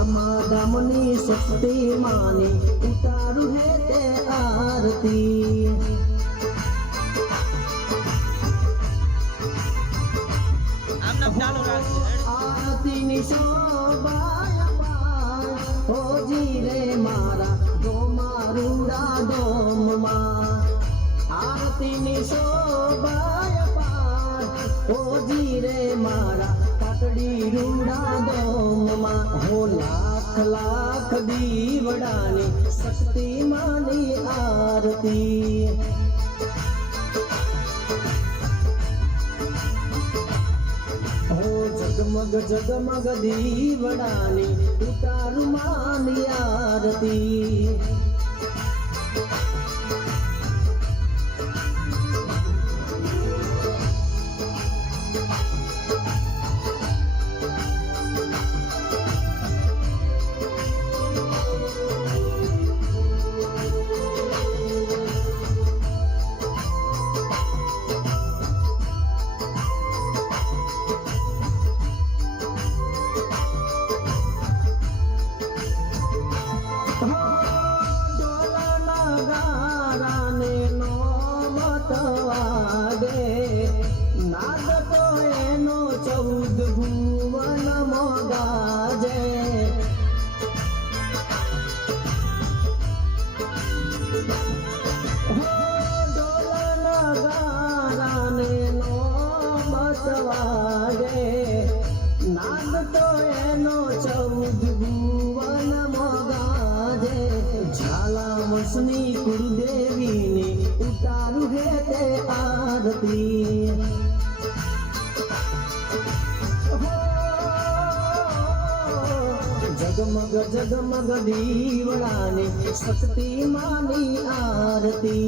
Gamma गामनी शक्ति मानी उतारू है ते आरती आरती निशोबाया पार हो जी रे मारा दो मारूड़ा दोम मां आरती निशोबाया पार हो जी रे मारा काकड़ी रूड़ा दोम मां हो लाख लाख दीवड़ानी शक्ति मानी आरती हो जगमग जगमग दीवड़ानी उतारू मानी आरती नाद तो एनो 14 भुवन मोगाजे हो डोलन गाराने नो बसवागे नाद तो एनो 14 भुवन मोगाजे झाला वसनी कुलदेवी ने उतारू है ते आरती जगमग जगमग दीवड़ानी शक्ति मानी आरती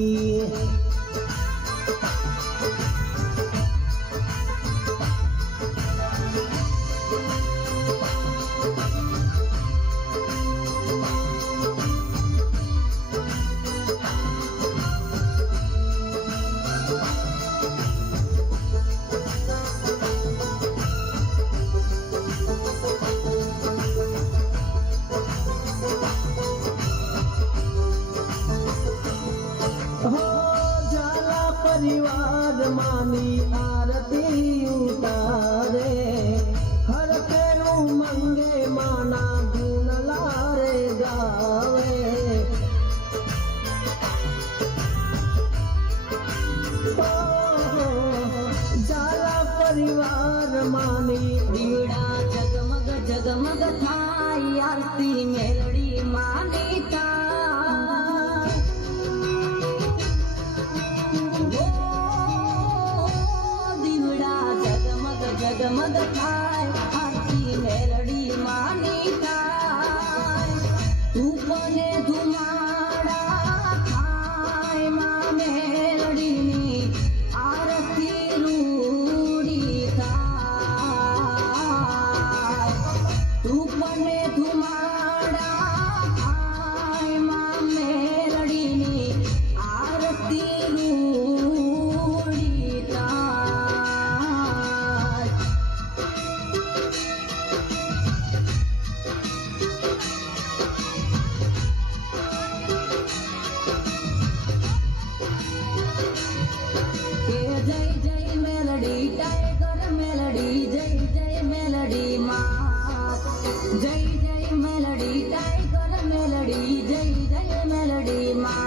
हो जाला परिवार मानी आरती उतारे हर पेरू मंगे माना गुण लारे गावे हो जाला परिवार मानी दीवड़ा जगमग जगमग थाई आरती मेलड़ी मानी थाई दीवड़ा जगमग जगमग थाई आरती मेलड़ी मानी थाई तू बने धुमाड़ा थाई मां मेलड़ी नी आरती रूड़ी थाई तू बने धुमाड़ा थाई मां मेलड़ी नी आरती रूड़ी थाई जय जय मेलडी टाइगर मेलडी जय जय मेलडी माँ जय जय मेलडी टाइगर मेलडी जय जय मेलडी माँ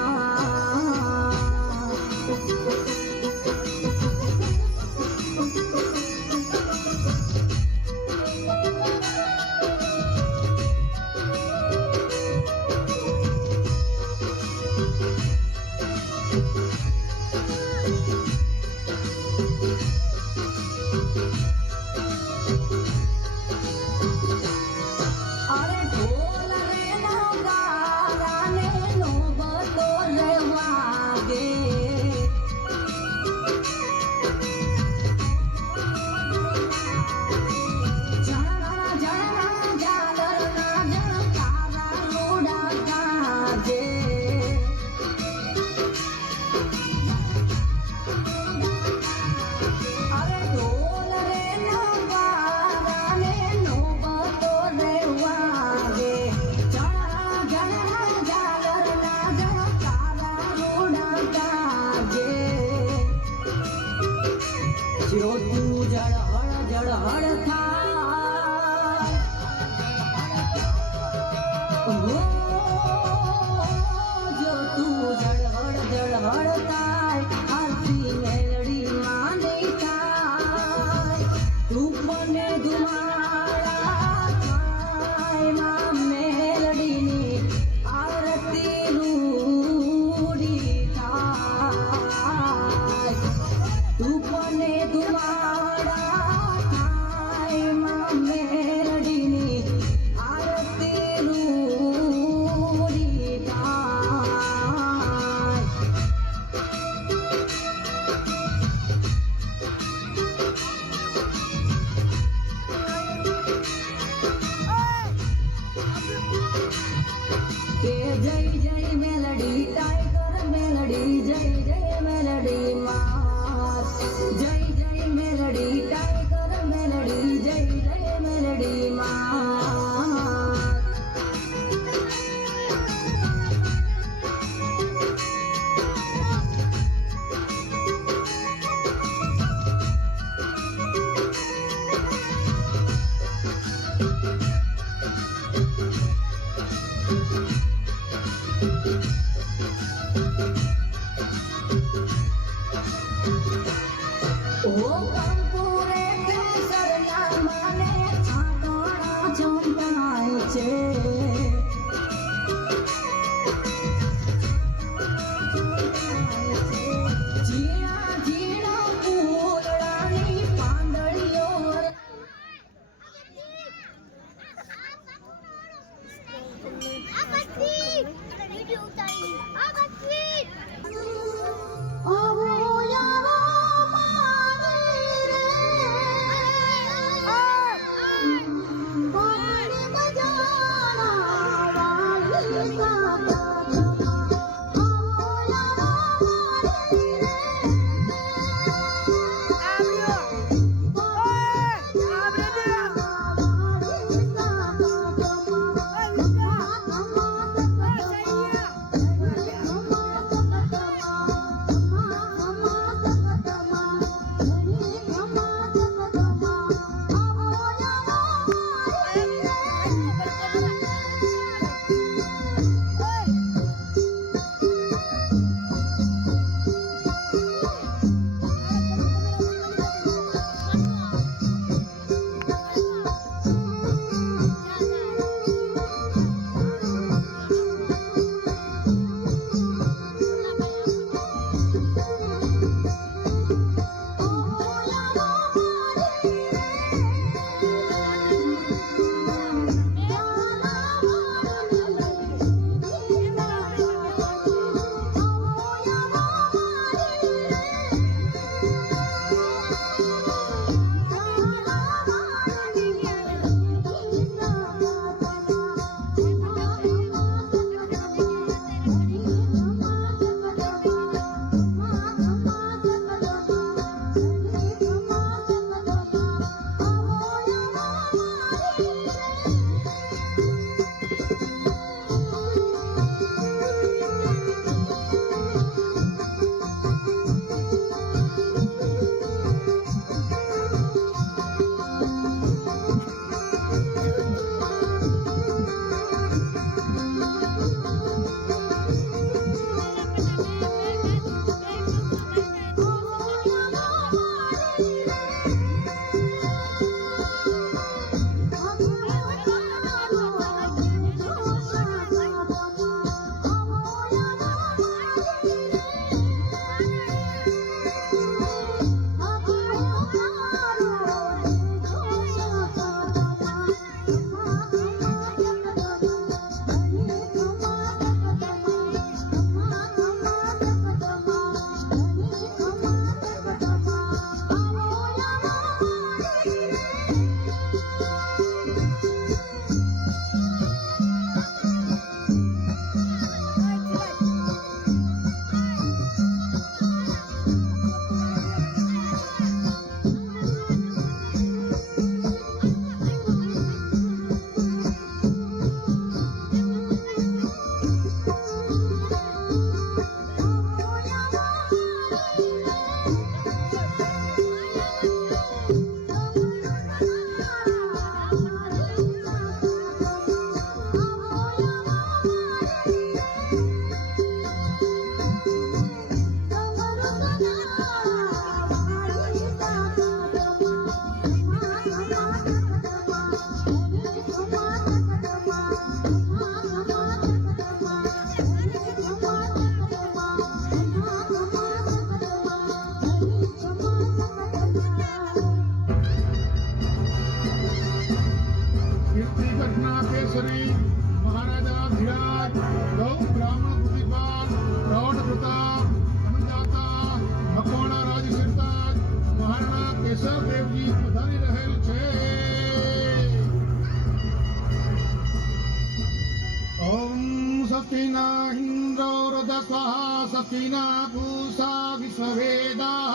सतीना पूषा विश्ववेदाः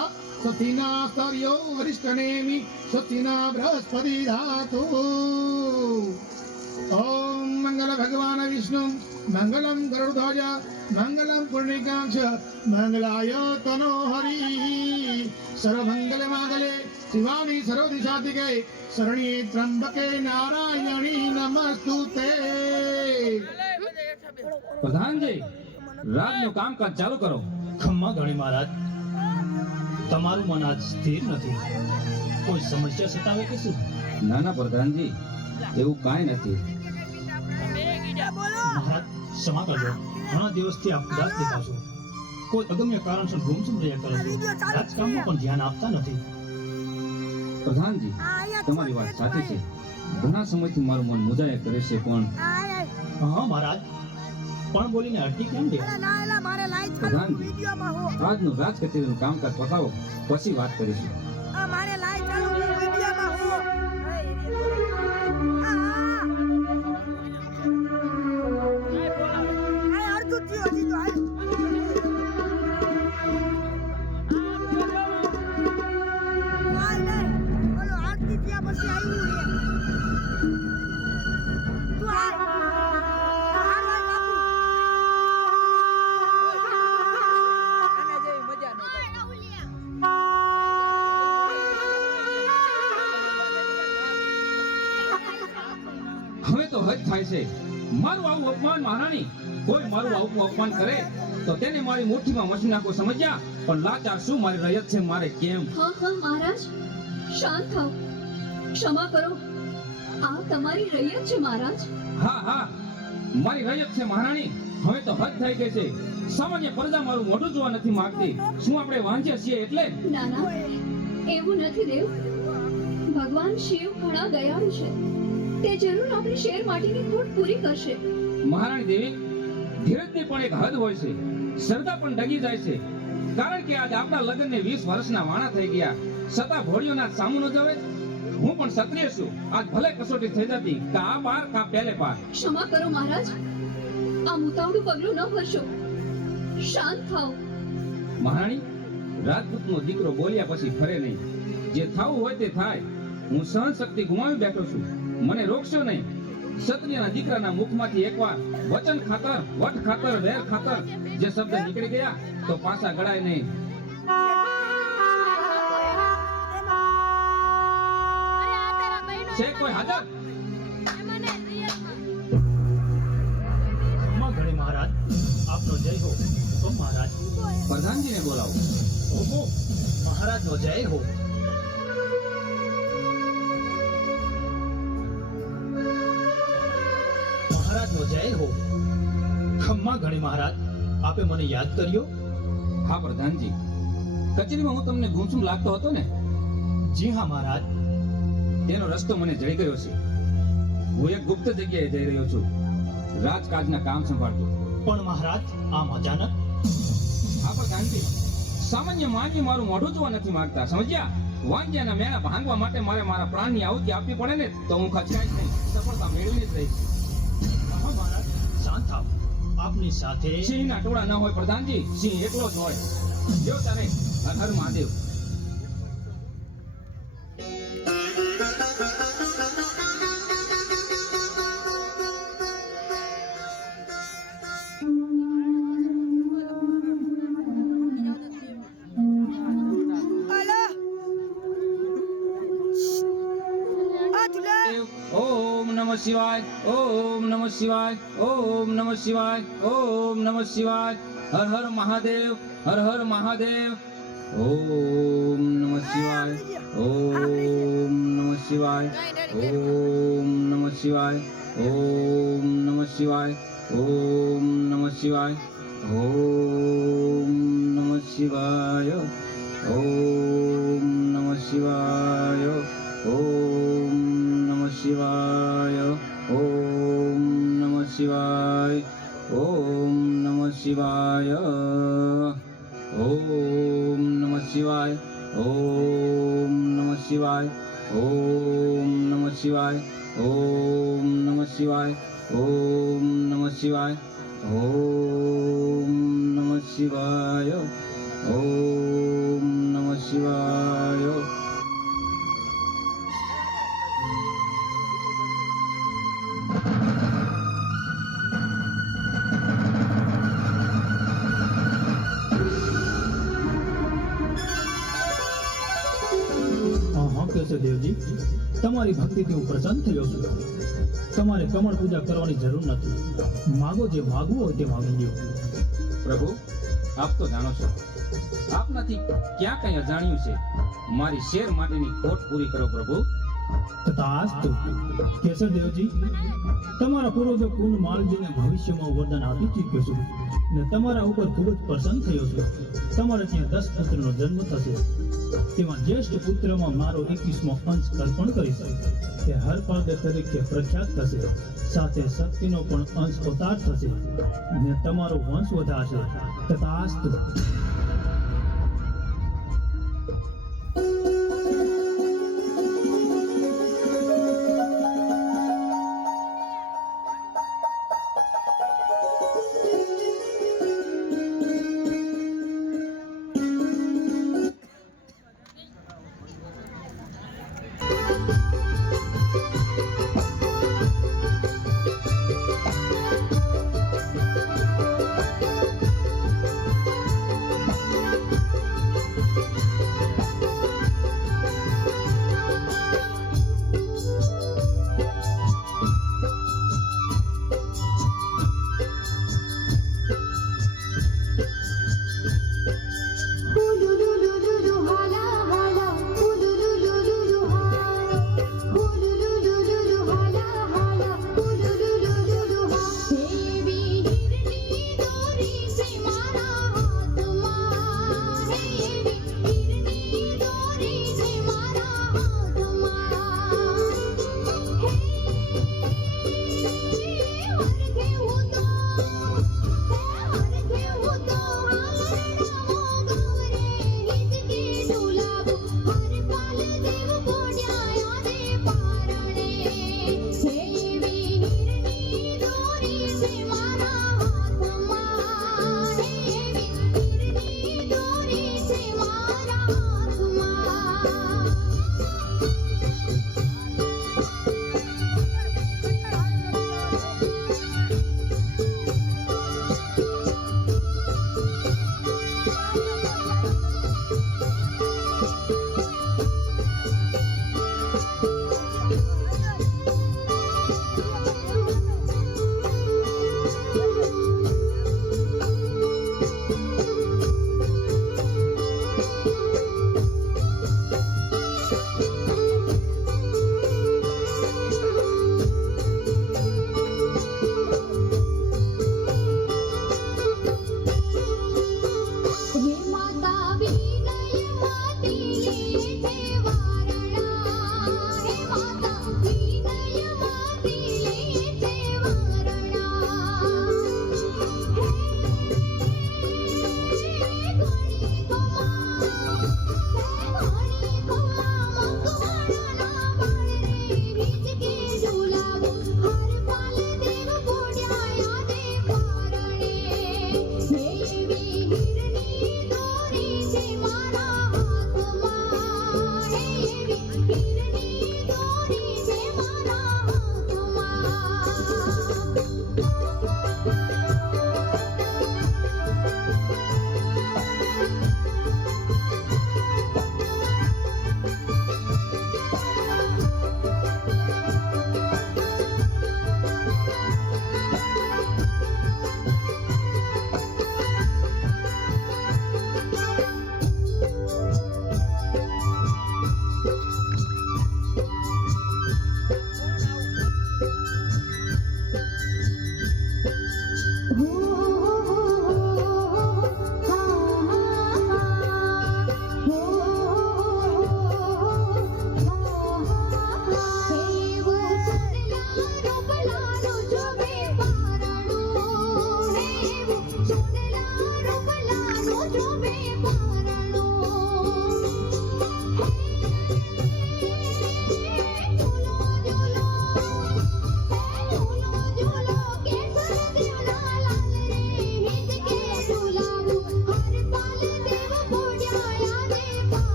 सतीना स्तर्यो वरिष्ठनेमि सतीना बृहस्पति धातु। ओम मंगल भगवान विष्णु मंगलम गरुड़ध्वज मंगलम पूर्णिकाक्ष मंगलाय तनो हरि सर्वमंगल मांगल्ये શિવાની સર્વદિશાધિકે શરણ્યે ત્રંબકે નારાયણી નમસ્તુતે. પ્રધાનજી, રાજનું કામકાજ ચાલુ કરો. ખમ્મા ધણી મહારાજ, તમારું મન આજ સ્થિર નથી. કોઈ સમસ્યા સતાવે કે શું? ના ના પ્રધાનજી, એવું કાંઈ નથી. મહારાજ ક્ષમા કરજો, ઘણા દિવસથી આપ ઉદાસ દેખાવ છો. કોઈ અગમ્ય કારણસર ગુમસુમ રહ્યા કરો છો. રાજકામમાં પણ ધ્યાન આપતા નથી. પ્રધાનજી, તમારી વાત સાચી છે. ઘણા સમયથી મારું મન મુજાયા કરે છે, પણ હા મહારાજ, પણ બોલીને અટકી કેમ દે? પ્રધાનજી, આજનું રાજ કચેરીનું કામકાજ પતાવો, પછી વાત કરીશું. હવે તો હદ થાય છે. મારું આવું અપમાન મહારાણી, કોઈ મારું આવું અપમાન કરે તો તેને મારી મુઠ્ઠીમાં મસી નાખો, સમજ્યા? પણ લાચાર શું મારી રયત છે, મારે કેમ? હા હા મહારાજ, શાંત થાઓ, ક્ષમા કરો. આ તમારી રૈયત છે મહારાજ. હા હા, મારી રયત છે મહારાણી. હવે તો હદ થઈ ગઈ છે. સામાન્ય પ્રજા મારું મોઢું જોવા નથી માંગતી. શું આપણે વાંચ્યા છીએ એટલે? ના ના, એવું નથી દેવ. ભગવાન શિવ ઘણા દયાળુ છે. તે જરૂર આપણી શેર માટીની ખોટ પૂરી કરશે. મહારાણી દેવી, ધીરજની પણ એક હદ હોય છે. શ્રદ્ધા પણ ડગી જાય છે. કારણ કે આજ આપણા લગ્નને 20 વર્ષના વાણા થઈ ગયા, છતાં ઘોડીઓના સામું ન જવે. હું પણ ક્ષત્રિય છું. આજ ભલે કસોટી થઈ જતી, કા આ પાર કા પહેલે પાર. ક્ષમા કરો મહારાજ, આ મુતાવડું પગલું ન ભરશો. શાંત થાઓ. મહારાણી, રાજપૂતનો દીકરો બોલ્યા પછી ફરે નહીં. જે થવું હોય તે થાય. હું સહન શક્તિ ગુમાવી બેઠો છું, મને રોકશો નહીં. ક્ષત્રિયના દીકરાના મુખમાંથી એકવાર વચન ખાતર, વટ ખાતર, વેર ખાતર જે શબ્દ નીકળી ગયા તો પાછા ગળાય નહીં. છે કોઈ હાજર? ખમ્મા ધણી મહારાજ, આપનો જય હો. તો મહારાજ, પ્રધાનજીને બોલાવો. ઓહો, મહારાજનો જય હો. મહારાજનો જય હો. ખમ્મા ધણી મહારાજ, આપે મને યાદ કર્યો? હા પ્રધાનજી, કચેરીમાં હું તમને ગુમસુમ લાગતો હતો ને, જી હા મહારાજ. તેનો રસ્તો મને જડી ગયો છે. હું એક ગુપ્ત જગ્યાએ જઈ રહ્યો છું, રાજકાજના કામ સંભાળતો. પણ મહારાજ, આમ અચાનક? હા પ્રધાનજી, સામાન્ય માનવી મારું મોઢું જોવા નથી માંગતા, સમજ્યા? વાંજ્યાના મેળા ભાંગવા માટે મારે મારા પ્રાણની આહુતિ આપવી પડે ને, તો હું ખચકાઈશ નહીં, સફળતા મેળવીને જ રહીશ. હા મહારાજ, શાંત થાવ. આપની સાથે સિંહના ટોળા ન હોય પ્રધાનજી, સિંહ એકલો જ હોય. જો તારે હર હર મહાદેવ. ઓમ નમઃ શિવાય, ઓમ નમઃ શિવાય, ઓમ નમઃ શિવાય, ઓમ નમઃ શિવાય. હર હર મહાદેવ, હર હર મહાદેવ. ઓમ નમઃ શિવાય, ઓમ નમઃ શિવાય, ઓમ નમઃ શિવાય, ઓમ નમઃ શિવાય, ઓમ નમઃ શિવાય, ઓમ નમઃ શિવાય, ઓમ નમઃ શિવાય, ઓમ નમઃ શિવાય, ઓમ નમઃ શિવાય, ઓમ નમઃ શિવાય, ઓમ નમઃ શિવાય, ઓમ નમઃ શિવાય, ઓમ નમઃ શિવાય, ઓમ નમઃ શિવાય, ઓમ નમઃ શિવાય, ઓમ નમઃ શિવાય, ઓમ નમઃ શિવાય. તમારી ભક્તિથી હું પ્રસન્ન થયો છું. તમારે કમળ પૂજા કરવાની જરૂર નથી. માગો જે માગવું હોય તે માગી લ્યો. પ્રભુ આપ તો જાણો છો, આપનાથી ક્યાં કઈ અજાણ્યું છે. મારી શેર માટેની ખોટ પૂરી કરો પ્રભુ. તથાસ્તુ. કેશવદેવજી, તમારા પૂર્વજો કુંડ માલજીને ભવિષ્યમાં વરદાન આપી ચૂક્યો છું ને તમારા ઉપર ખૂબ જ પ્રસન્ન થયો છું. તમારે ત્યાં 10 પુત્રનો જન્મ થશે. તેમાં જ્યેષ્ઠ પુત્રમાં મારો 21મો અંશ અર્પણ કરીશ. તે હરપાદ તરીકે પ્રખ્યાત થશે. સાથે શક્તિનો પણ અંશ અવતાર થશે ને તમારો વંશ વધારશે. તથાસ્તુ.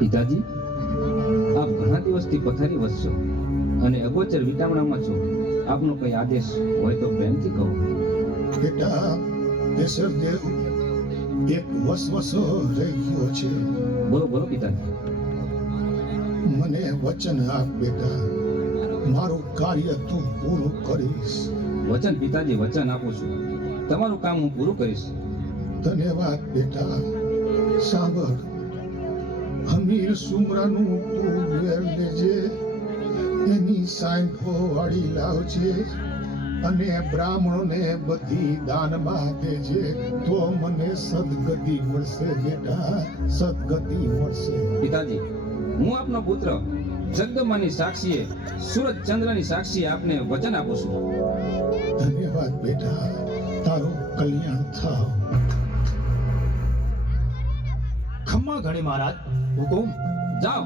પિતાજી, આપ ઘણા દિવસથી પથારી વસશો અને અગોચર વિટામણામાં છો. આપનો કઈ આદેશ હોય તો પ્રેમથી કહો. બેટા કેશવદેવ, એક વસવસો રહી ગયો છે. બોલો બોલો પિતાજી. મને વચન આપ બેટા, મારું કાર્ય તું પૂરું કરીશ. વચન પિતાજી, વચન આપું છું. તમારું કામ હું પૂરું કરીશ. ધન્યવાદ બેટા. સાંભળ, હમીર સુમરાનું તું વેર લેજે, એની સાંઠો વાળી લાવજે અને બ્રાહ્મણોને બધી દાનમાં દેજે, તો મને સદગતિ મળશે બેટા, સદગતિ મળશે. પિતાજી, હું આપનો પુત્ર જગદંબાની સાક્ષીએ, સૂરજ ચંદ્રની સાક્ષીએ આપને વચન આપું છું. ધન્યવાદ બેટા, તારું કલ્યાણ થાવ. ખમ્મા ઘણી મહારાજ. હુકુમ. જાઓ,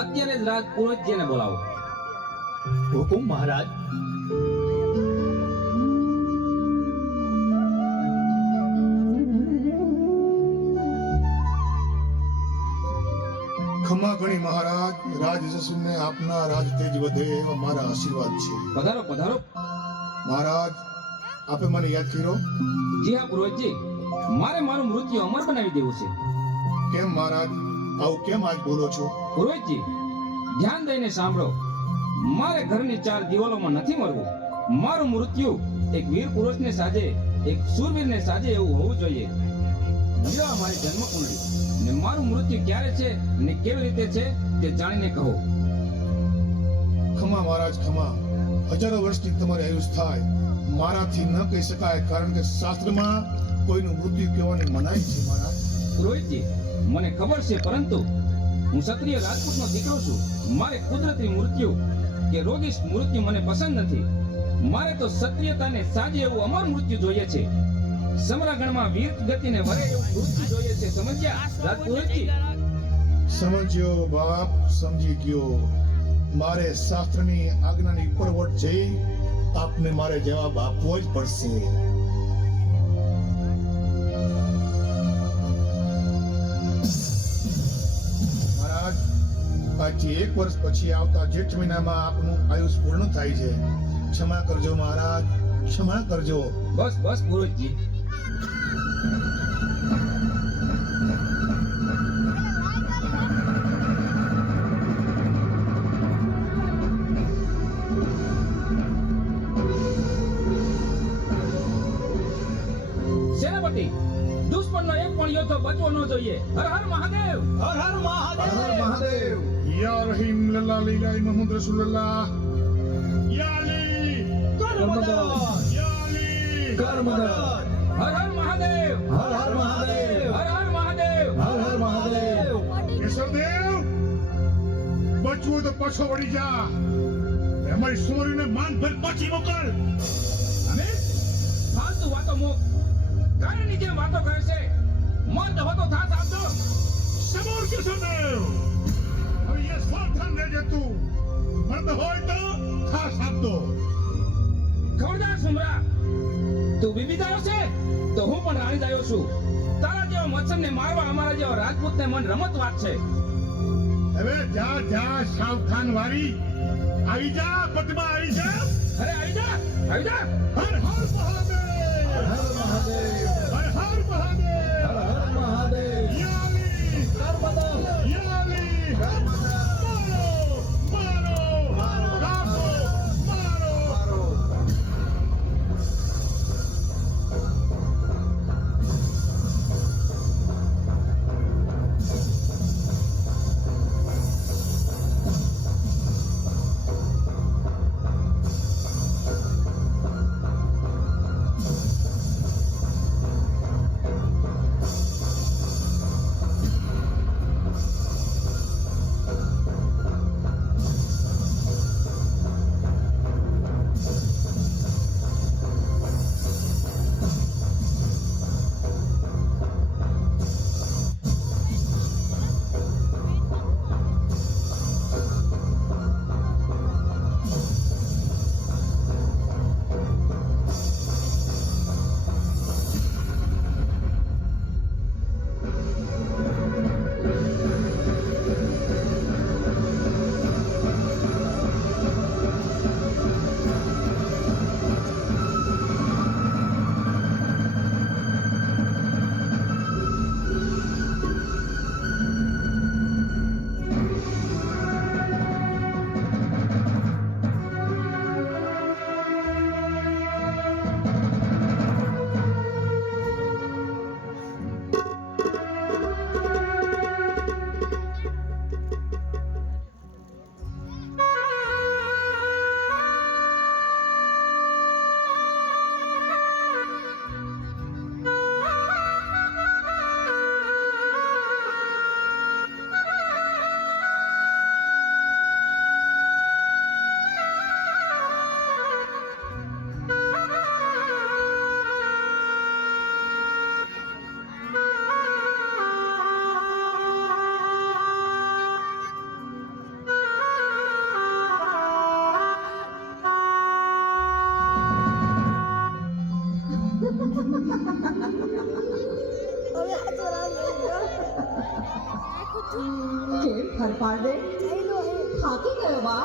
અત્યારે જ રાજ પુરોહિતજીને બોલાવો. હુકુમ મહારાજ. ખમા ગણી મહારાજ, રાજ જસુને આપના રાજ તેજ વધે એવા મારા આશીર્વાદ છે. પધારો પધારો. મહારાજ, આપે મને યાદ કર્યો. જી હા પુરોહિતજી, મારે મારું મૃત્યુ અમર બનાવી દેવું છે. કેમ મહારાજ, આવું કેમ આજ બોલો છો? પુરોહિતજી, ધ્યાન દઈને સાંભળો. મારે ઘરની 4 દિવાલોમાં નથી મરવું. મારું મૃત્યુ એક વીર પુરુષને સાજે, એક શૂરવીરને સાજે એવું હોવું જોઈએ. મીરા મારી જન્મ કુંડળી, ને મારું મૃત્યુ ક્યારે છે ને કેવી રીતે છે તે જાણીને કહો. ખમા મહારાજ, ખમા. હજારો વર્ષથી તમારે આયુષ થાય, મારાથી ન કહી શકાય, કારણ કે શાસ્ત્રમાં કોઈનું મૃત્યુ કહેવાની મનાઈ છે મહારાજ. પુરોહિતજી, મને ખબર છે, પરંતુ હું ક્ષત્રિય રાજપૂતનો દીકરો છું. મારે કુદરતી મૃત્યુ કે રોગી મૃત્યુ મને પસંદ નથી. મારે તો ક્ષત્રિયતાને સાજે એવું અમર મૃત્યુ જોઈએ છે. સમરાગણમાં વીર ગતિને વરે એવું મૃત્યુ જોઈએ છે. સમજ્યા રાજપુરોહિતજી? સમજ્યો બાપ, સમજી ગયો. મારે શાસ્ત્રની આજ્ઞાની ઉપરવટ જઈ આપને મારે જવાબ આપવો જ પડશે. મહારાજ, આજથી 1 વર્ષ પછી આવતા જેઠ મહિનામાં આપનું આયુષ પૂર્ણ થાય છે. ક્ષમા કરજો મહારાજ, ક્ષમા કરજો. બસ બસ પુરોહિતજી. સેનાપતિ, દુશ્મનનો એક પણ યોદ્ધો બચવો ન જોઈએ. હર હર મહાદેવ. હર હર મહાદેવ. મહાદેવ. યા રહીમ લલ્લા લીલા મુહમ્મદ રસૂલુલ્લાહ. યા અલી કર્મદર. યા અલી કર્મદર. હર હર મહાદેવ. હર હર મહાદેવ. હર હર મહાદેવ. હર હર મહાદેવ. કેશવદેવ, બચવું તો પાછો વળી જા. અમારી સોરીને માનભર પાછી મોકલ. અમે ફાલતુ વાતો મૂક. ગાયની જેમ વાતો કરે છે. મર્દ હો તો થાત આપજો. સમોર કેશવદેવ, હવે એ સાવધાન રહેજે તું. મર્દ હોય તો ખાસ આપતો. ખબરદાર સુમરા, તું વિવિધાઓ છે તો હું પણ રાણી દાયો છું. તારા જેવા મચ્છરને મારવા અમારા જેવા રાજપૂતને મન રમત વાત છે. હવે જા જા, સાવધાન વારી. આવી જા, પટમાં આવી જા. અરે આવી જા, આવી જા. હર હર મહાદેવ. હર હર મહાદેવ. હર હર મહાદેવ. હર હર મહાદેવ. યા અલી કર્મદર. યા અલી. મારો મારો કાપો મારો. કેમ હરપાળે થાકી ગયો બા?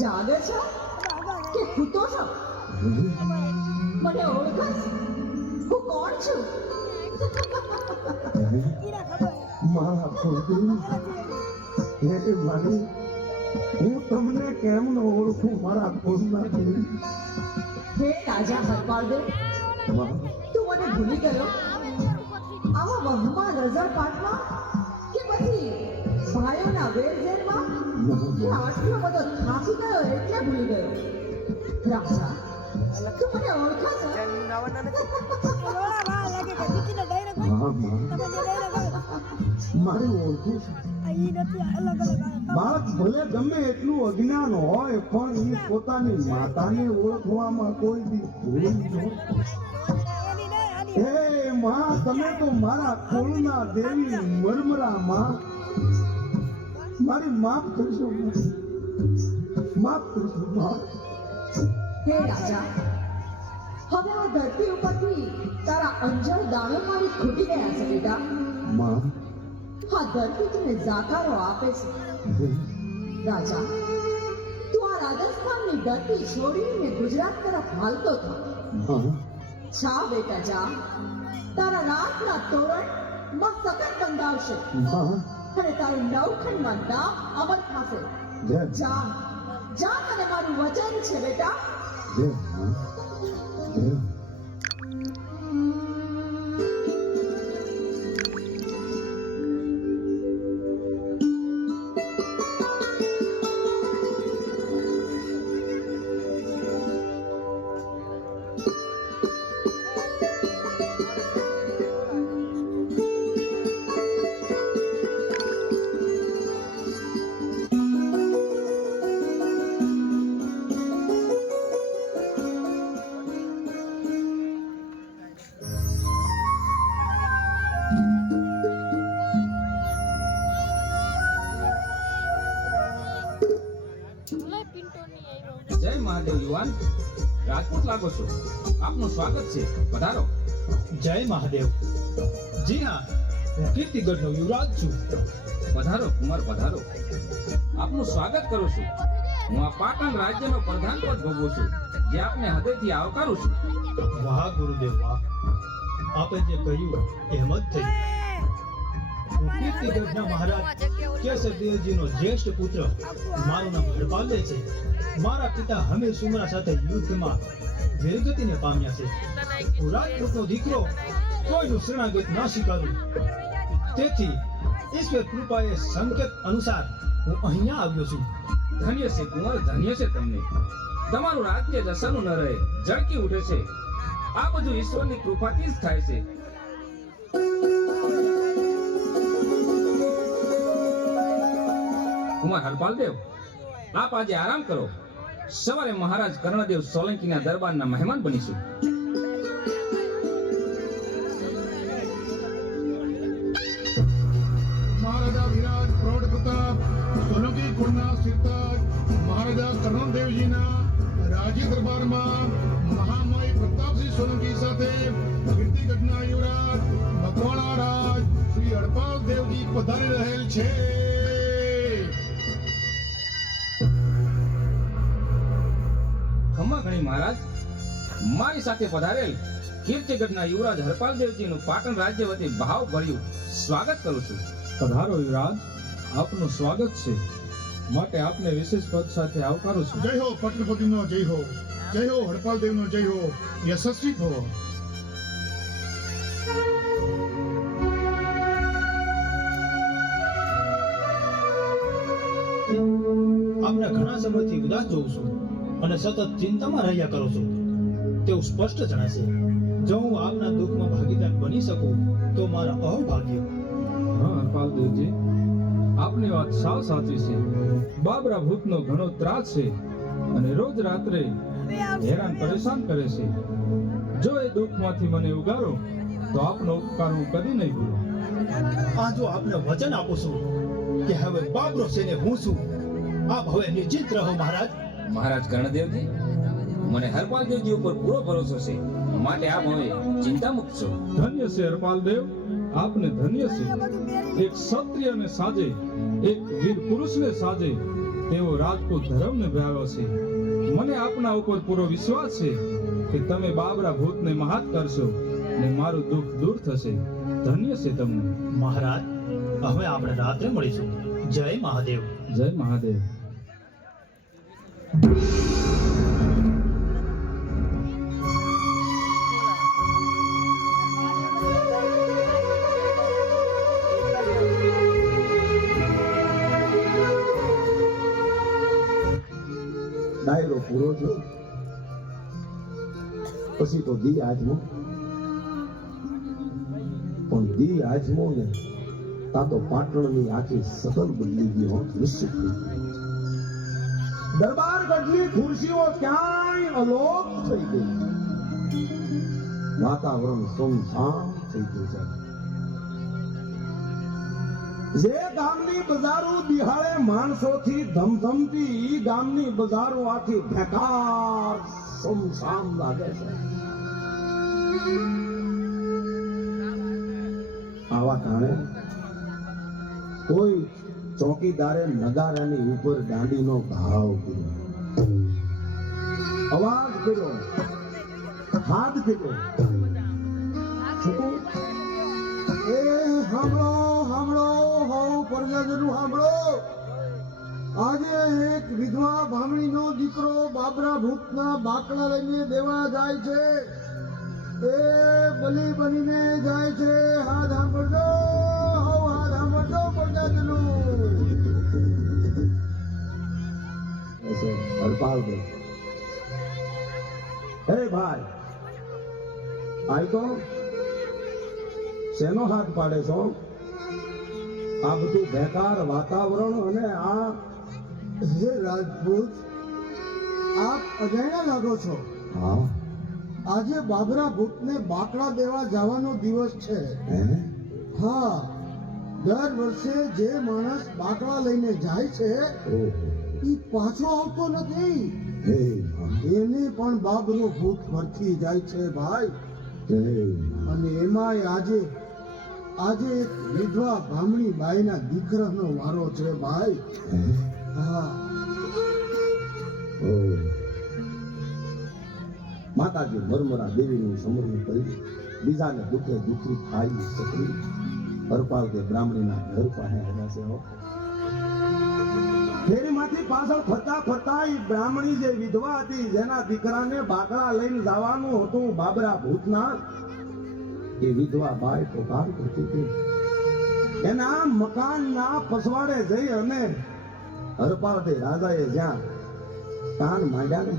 જાગે છે કે સૂતો છો? મને ઓળખસ? હું કોણ છું? મારા ખોટી હે મારી, હું તમને કેમ ન ઓળખું મારા ખોટના દિલ? હે રાજા હરપાળે, તું મને ભૂલી ગયો? આવા વહમાં રઝળપાટમાં કે પછી ભાઈઓના વેરઝેરમાં કે આટલો બધો થાકી ગયો એટલે ભૂલી ગયો? રાજા, તું મને ઓળખે છે? હા મારી ઓળખું છું. બાળક ભલે ગમે એટલું અજ્ઞાન હોય પણ એ પોતાની માતાને ઓળખવામાં કોઈ દી ભૂલ ન. હે માં, તમે તો મારા ખોળના દેવી મરમરા માં, મારી માફ કરશો, માફ કરશો માં. હે રાજા, હવે આ ધરતી ઉપરથી તારા અંજળ દાણો મારી ખૂટી ગયા છે બેટા. માં આ ધરતી તને જાકારો આપે છે. રાજા, તું આ રાજસ્થાનની ધરતી છોડીને ગુજરાત તરફ હાલતો થા. માં જા બેટા જા, તારા રાતના તોરણ માં સકન બંધાવશે માં અને તારું નવખંડમાં નામ અમર થશે. જય જા જા, તને મારું વચન છે બેટા. જય માં જય. જય મહાદેવ યુવાન, રાજપૂત લાગો છો. આપનું સ્વાગત છે, પધારો. જય મહાદેવ. જી હા, હું કીર્તિગઢનો યુવરાજ છું. પધારો કુમાર, પધારો. આપનું સ્વાગત કરું છું. હું આ પાટણ રાજ્યનો પ્રધાન પદ ભોગવું છું, જે આપને હૃદયથી આવકારું છું. વાહ ગુરુદેવ વાહ, આપે જે કહ્યું એમ જ થયું. હું કીર્તિગઢના મહારાજ કેસરદેવજીનો જ્યેષ્ઠ પુત્ર, મારું નામ હરપાલે છે. મારા પિતા હમીર સુમરા સાથે યુદ્ધમાં વીરગતિને પામ્યા છે. હું રાજપૂતનો દીકરો, કોઈનું શરણાગત ના સ્વીકારું. તેથી ઈશ્વર કૃપાએ સંકેત અનુસાર હું અહીંયા આવ્યો છું. ધન્ય છે કુંવર, ધન્ય છે તમને. તમારું રાજ્ય જસાનું ન રહે, ઝળકી ઉઠે છે. આ બધું ઈશ્વરની કૃપાથી જ થાય છે. કુમાર હરપાલદેવ, આપ આજે આરામ કરો. સવારે મહારાજ કર્ણદેવ સોલંકીના દરબારના મહેમાન બનીશું. મહારાજા વિરાજ પ્રૌઢ પ્રતાપ સોલંકી કુળના સિરતાજ મહારાજા કર્ણદેવજીના રાજી દરબારમાં મહામય પ્રતાપસિંહ સોલંકી સાથે કીર્તિગઢના યુવરાજ મકવાણા રાજ શ્રી હરપાલ દેવજી પધારી રહેલ છે. ખમા ઘણી મહારાજ, મારી સાથે પધારેલ કીર્તિગઢના યુવરાજ હરપાલદેવજીનું પાટણ રાજ્ય વતી ભાવ ભર્યું સ્વાગત કરું છું. પધારો યુવરાજ, આપનું સ્વાગત છે, માટે આપને વિશેષ પદ સાથે આવકારું છું. જય હો પટનપતિનો જય હો, જય હો હરપાલ દેવનો જય હો, યશસ્વી ભવો. આપને ઘણા સમયથી ઉદાસ જોઉં છું અને સતત ચિંતામાં રહ્યા કરો છો તેવું સ્પષ્ટ જણાય છે. જો હું આપના દુઃખમાં ભાગીદાર બની શકું તો મારા અહોભાગ્ય. હા હરપાલદેવજી, આપની વાત સાવ સાચી છે. બાબરા ભૂતનો ઘણો ત્રાસ છે અને રોજ રાત્રે હેરાન પરેશાન કરે છે. જો એ દુઃખમાંથી મને ઉગારો તો આપનો ઉપકાર હું કદી નહીં ભૂલું. આ જો આપને વચન આપું છું કે હવે બાબરો છે ને હું છું, આપ હવે નિશ્ચિત રહો મહારાજ. મહારાજ કર્ણદેવજી, મને હરપાલદેવજી ઉપર પૂરો ભરોસો છે. માટે આપ હવે ચિંતા મુક્ત છો. ધન્ય છે હરપાલ દેવ, આપને ધન્ય છે. એક ક્ષત્રિયને સાજે, એક વીર પુરુષને સાજે તેવો રાજપૂત ધર્મ નિભાવ્યો છે. મને આપના ઉપર પૂરો વિશ્વાસ છે કે તમે બાબરા ભૂતને મહાત કરશો ને મારું દુઃખ દૂર થશે. ધન્ય છે તમને. મહારાજ, હવે આપણે રાત્રે મળીશું. જય મહાદેવ. જય મહાદેવ. ડાયરો પૂરો થયો પછી તો દી આજમો, પણ દી આજમો ને તા તો પાટણની આખી સદન બદલી ગઈ હોત નિશ્ચિત. દરબાર ગઢની ખુરશીઓ ક્યાંય અલોપ થઈ ગઈ, વાતાવરણ સુમસામ થઈ ગયું છે. જે ગામની બજારો દિહાળે માણસોથી ધમધમતી, ઈ ગામની બજારો આખી બેકાર સુમસામ લાગે છે. આવા કારણે કોઈ ચોકીદારે નગારાની ઉપર દાંડીનો ઘાવ કર્યો, અવાજ કર્યો, હાથ કર્યો. એ સાંભળો સાંભળો, હો પ્રજાજનો સાંભળો. આજે એક વિધવા ભામણીનો દીકરો બાબરા ભૂતના બાકડા લઈને દેવા જાય છે. એ બલી બનીને જાય છે. હાથ સાંભળજો, હો હાથ સાંભળજો પ્રજાજનો. હરપાલ ભાઈ, હે ભાઈ, આઈ તો શેનો હાથ પાડે છો? આ બધું બેકાર વાતાવરણ અને આ જે રાજપૂત, આપ અજાણ્યા લાગો છો. હા, આજે બાબરા ભૂતને બાકડા દેવા જવાનો દિવસ છે. હા, દર વર્ષે જે માણસ બાકડા લઈને જાય છે એ પાછો આવતો નથી. એને પણ બાબરું ભૂત ફરતી જાય છે ભાઈ. અને એમાંય આજે એક વિધવા ભામણી બાઈના દીકરાનો વારો છે ભાઈ. હા, માતાજી મરમરા દેવીનું સમરણ કરી બીજાને દુઃખે દુઃખી ખાઈ સકરી હરપાલ કે બ્રાહ્મણીના ઘર પાસે આવ્યા છે. ફેરીમાંથી પાછળ ફરતા ફરતા એ બ્રાહ્મણી જે વિધવા હતી, જેના દીકરાને બાકડા લઈને જવાનું હતું બાબરા ભૂતના, એ વિધવા બાઈ પોકાર કરતી હતી. એના મકાનના પસવાડે જઈ અને હરપાલ તે રાજાએ જ્યાં કાન માંડ્યા ને,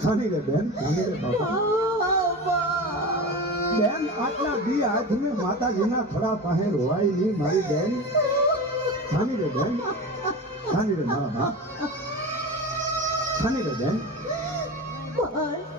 છાની રે બેન, છાની રે બાપા. બેન આટલા દી હાથમે માતાજીના ખડા પાસે રોવાય નહીં મારી બેન. છાની રે બેન, છાની રે મારા બાપ, છાની રે બેન. બસ